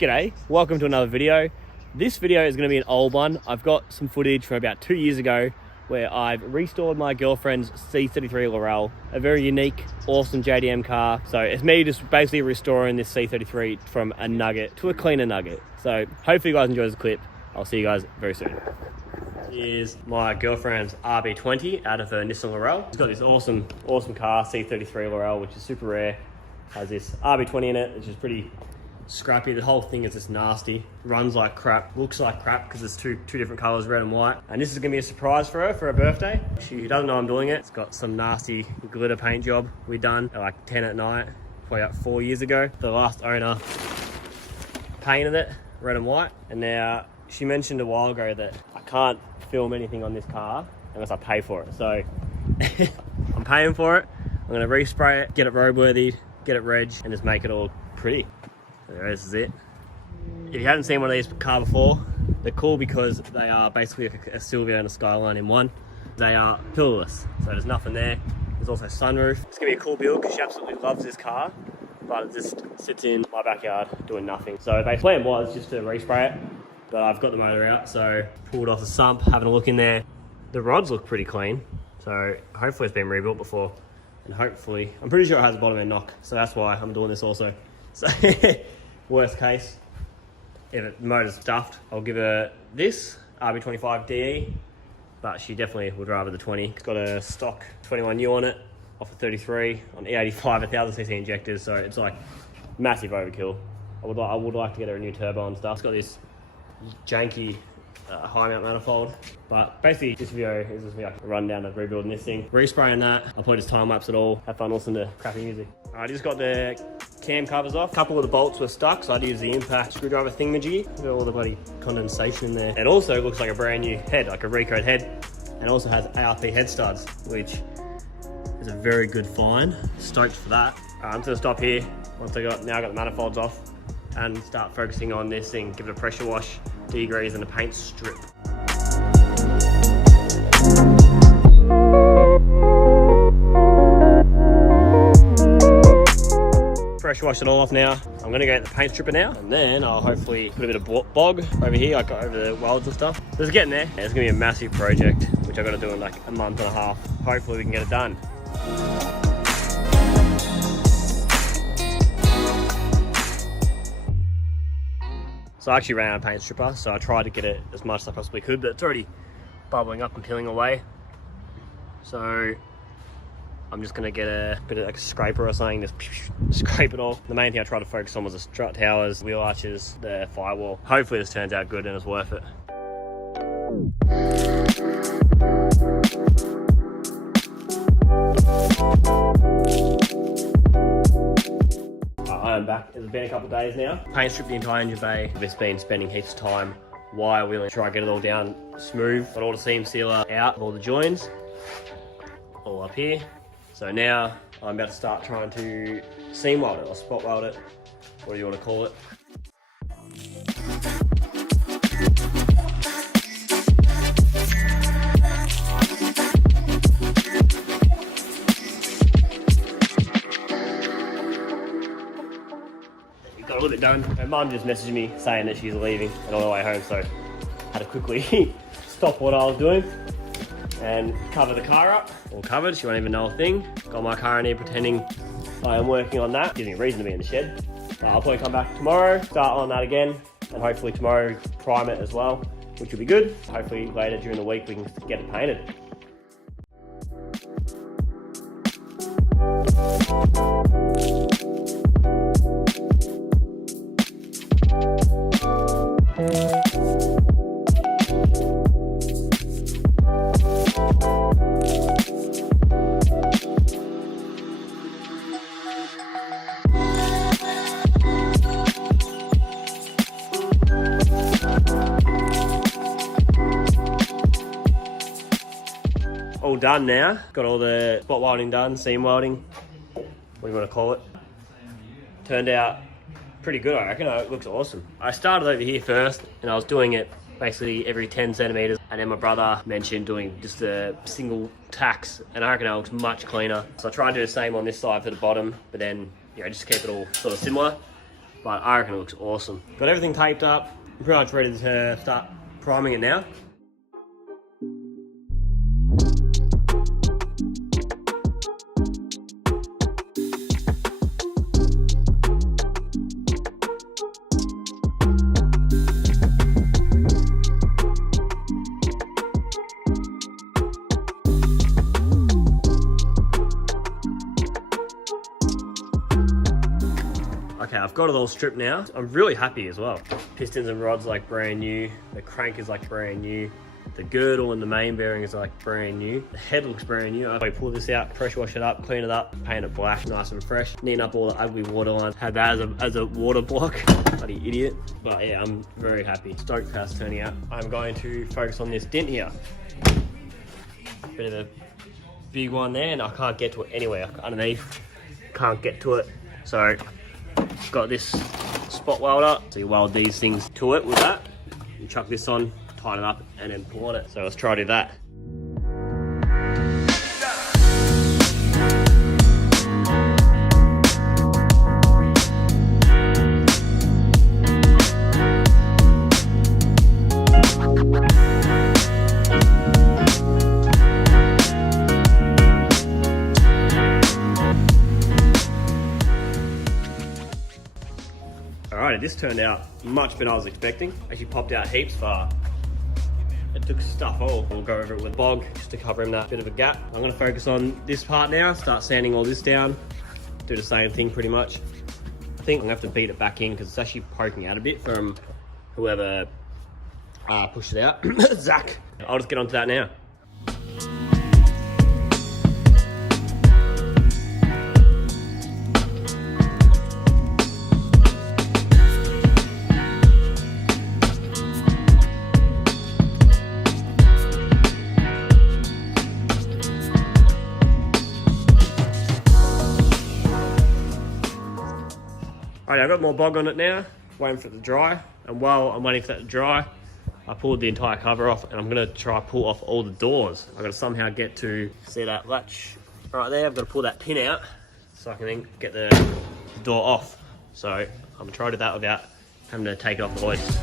G'day, welcome to another video. This video is going to be an old one. I've got some footage from about 2 years ago where I've restored my girlfriend's C33 Laurel, a very unique, awesome JDM car. So it's me just basically restoring this C33 from a nugget to a cleaner nugget. So hopefully you guys enjoy this clip. I'll see you guys very soon. Here's my girlfriend's RB20 out of her Nissan Laurel. She's got this awesome car, C33 Laurel, which is super rare. Has this RB20 in it, which is pretty scrappy. The whole thing is just nasty. Runs like crap, looks like crap because it's two different colors, red and white. And this is gonna be a surprise for her for her birthday. She doesn't know I'm doing it. It's got some nasty glitter paint job we done at like 10 at night, probably about 4 years ago. The last owner painted it red and white. And now she mentioned a while ago that I can't film anything on this car unless I pay for it. So I'm paying for it. I'm gonna respray it, get it roadworthy, get it reg, and just make it all pretty. This is it. If you haven't seen one of these car before, they're cool because they are basically a Silvia and a Skyline in one. They are pillarless, so there's nothing there. There's also sunroof. It's gonna be a cool build because she absolutely loves this car, but it just sits in my backyard doing nothing. So the plan was just to respray it, but I've got the motor out, so pulled off the sump, having a look in there. The rods look pretty clean, so hopefully it's been rebuilt before, and hopefully, I'm pretty sure it has a bottom end knock, so that's why I'm doing this also. So worst case, if the motor's stuffed, I'll give her this RB25 DE, but she definitely would rather the 20. It's got a stock 21U on it, off a 33 on E85, 1000cc injectors, so it's like massive overkill. I would like to get her a new turbo and stuff. It's got this janky high mount manifold, but basically this video is just me like a rundown of rebuilding this thing, respraying that. I'll probably just time lapse it all, have fun listening to crappy music. I just got the cam covers off. A couple of the bolts were stuck, so I had to use the impact screwdriver thingamajiggy. Look at all the bloody condensation in there. It also looks like a brand new head, like a recoat head, and also has ARP head studs, which is a very good find. Stoked for that. I'm just gonna stop here once I got the manifolds off and start focusing on this thing. Give it a pressure wash, degrease, and a paint strip. Pressure wash it all off now. I'm gonna go get the paint stripper now, and then I'll hopefully put a bit of bog over here. I got over the welds and stuff. So it's getting there. Yeah, it's gonna be a massive project, which I gotta do in like a month and a half. Hopefully we can get it done. So I actually ran out of paint stripper, so I tried to get it as much as I possibly could, but it's already bubbling up and peeling away. So I'm just gonna get a bit of like a scraper or something, just scrape it all. The main thing I tried to focus on was the strut towers, wheel arches, the firewall. Hopefully this turns out good and it's worth it. I'm back. It's been a couple of days now. Paint stripped the entire engine bay. I've just been spending heaps of time wire wheeling, try and get it all down smooth. Got all the seam sealer out of all the joins, all up here. So now I'm about to start trying to seam weld it or spot weld it, what do you want to call it. Got a little bit done. My mum just messaged me saying that she's leaving and on her way home, so I had to quickly stop what I was doing and cover the car up. All covered, she won't even know a thing. Got my car in here pretending I am working on that. Gives me a reason to be in the shed. I'll probably come back tomorrow, start on that again, and hopefully tomorrow prime it as well, which will be good. Hopefully later during the week we can get it painted. All done now. Got all the spot welding done, seam welding, what do you want to call it. Turned out pretty good, I reckon. It looks awesome. I started over here first and I was doing it basically every 10 centimeters. And then my brother mentioned doing just a single tacks, and I reckon it looks much cleaner. So I tried to do the same on this side for the bottom, but then, you know, just keep it all sort of similar. but I reckon it looks awesome. Got everything taped up, pretty much ready to start priming it now. Okay, I've got it all stripped now. I'm really happy as well. Pistons and rods like brand new. The crank is like brand new. The girdle and the main bearing is like brand new. The head looks brand new. I pull this out, pressure wash it up, clean it up, paint it black, nice and fresh. Neaten up all the ugly water lines. Have that as a water block. Bloody idiot. But yeah, I'm very happy. Stoked how it's turning out. I'm going to focus on this dent here. Bit of a big one there, and I can't get to it anywhere. Underneath, can't get to it. So, got this spot welder. So you weld these things to it with that. You chuck this on, tighten it up, and then pull on it. So let's try to do that. Alrighty, this turned out much better than I was expecting. Actually popped out heaps far. It took stuff all. We'll go over it with bog just to cover him that bit of a gap. I'm gonna focus on this part now, start sanding all this down. Do the same thing pretty much. I think I'm gonna have to beat it back in because it's actually poking out a bit from whoever pushed it out. Zach. I'll just get onto that now. Alright, I've got more bog on it now, waiting for it to dry. And while I'm waiting for that to dry, I pulled the entire cover off and I'm gonna try pull off all the doors. I've gotta somehow get to, see that latch right there? I've gotta pull that pin out so I can then get the door off. So I'm gonna try to do that without having to take it off the hoist.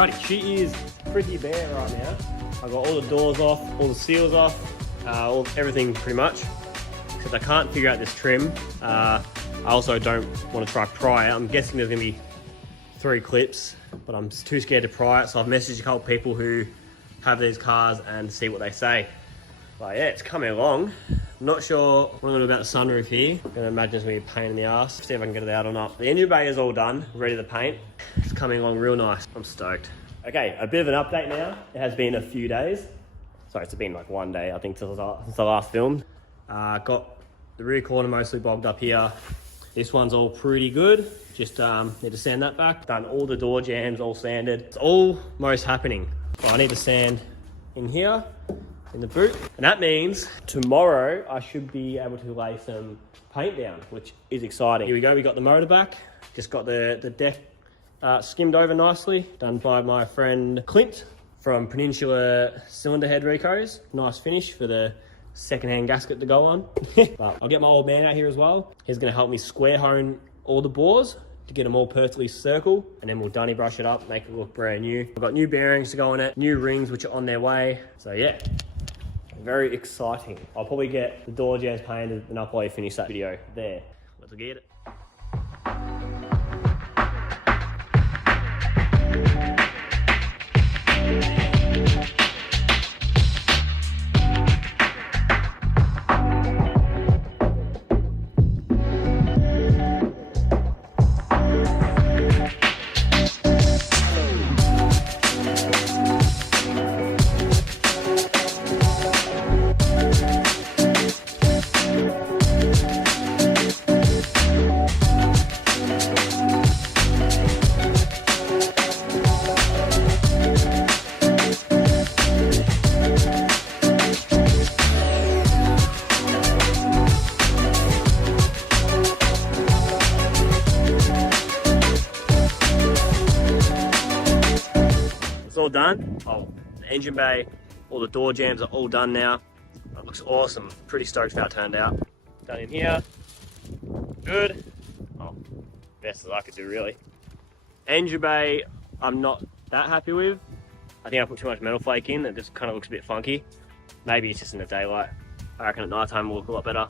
Alrighty, she is pretty bare right now. I've got all the doors off, all the seals off, everything pretty much. Except I can't figure out this trim. I also don't want to try pry it. I'm guessing there's gonna be 3 clips, but I'm too scared to pry it. So I've messaged a couple people who have these cars and see what they say. But yeah, it's coming along. I'm not sure what I'm gonna do about the sunroof here. I'm gonna imagine it's gonna be a pain in the ass. See if I can get it out or not. The engine bay is all done, ready to paint. It's coming along real nice. I'm stoked. Okay, a bit of an update now. It has been a few days. Sorry, it's been like 1 day, I think, since I last filmed. Got the rear corner mostly bogged up here. This one's all pretty good. Just need to sand that back. Done all the door jambs, all sanded. It's almost happening. Well, I need to sand in here, in the boot. And that means tomorrow I should be able to lay some paint down, which is exciting. Here we go, we got the motor back. Just got the deck skimmed over nicely. Done by my friend Clint from Peninsula Cylinder Head Recos. Nice finish for the secondhand gasket to go on. But I'll get my old man out here as well. He's gonna help me square hone all the bores to get them all perfectly circle, and then we'll dunny brush it up, make it look brand new. I've got new bearings to go on it, new rings which are on their way. So yeah, very exciting. I'll probably get the door jambs painted and I'll probably finish that video there. Let's get it. done. Oh, the engine bay, all the door jambs are all done now. That looks awesome. Pretty stoked for how it turned out. Done in here. Good. Oh, best as I could do really. Engine bay, I'm not that happy with. I think I put too much metal flake in. It just kind of looks a bit funky. Maybe it's just in the daylight. I reckon at night time will look a lot better.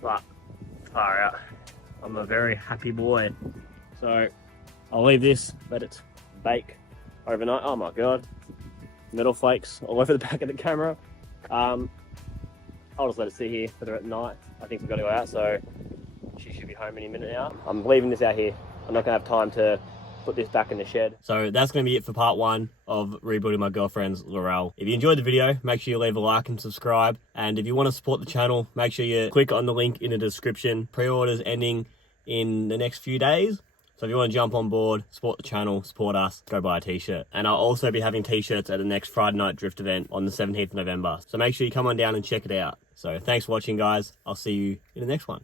But far out. I'm a very happy boy. So I'll leave this, let it bake overnight. Oh my god, metal flakes all over the back of the camera. I'll just let it sit here for the night. I think we've got to go out, so she should be home any minute now. I'm leaving this out here. I'm not gonna have time to put this back in the shed. So that's gonna be it for part 1 of rebuilding my girlfriend's Laurel. If you enjoyed the video, make sure you leave a like and subscribe. And if you want to support the channel, make sure you click on the link in the description. Pre-orders ending in the next few days. So if you want to jump on board, support the channel, support us, go buy a t-shirt. And I'll also be having t-shirts at the next Friday night drift event on the 17th of November. So make sure you come on down and check it out. So thanks for watching, guys. I'll see you in the next one.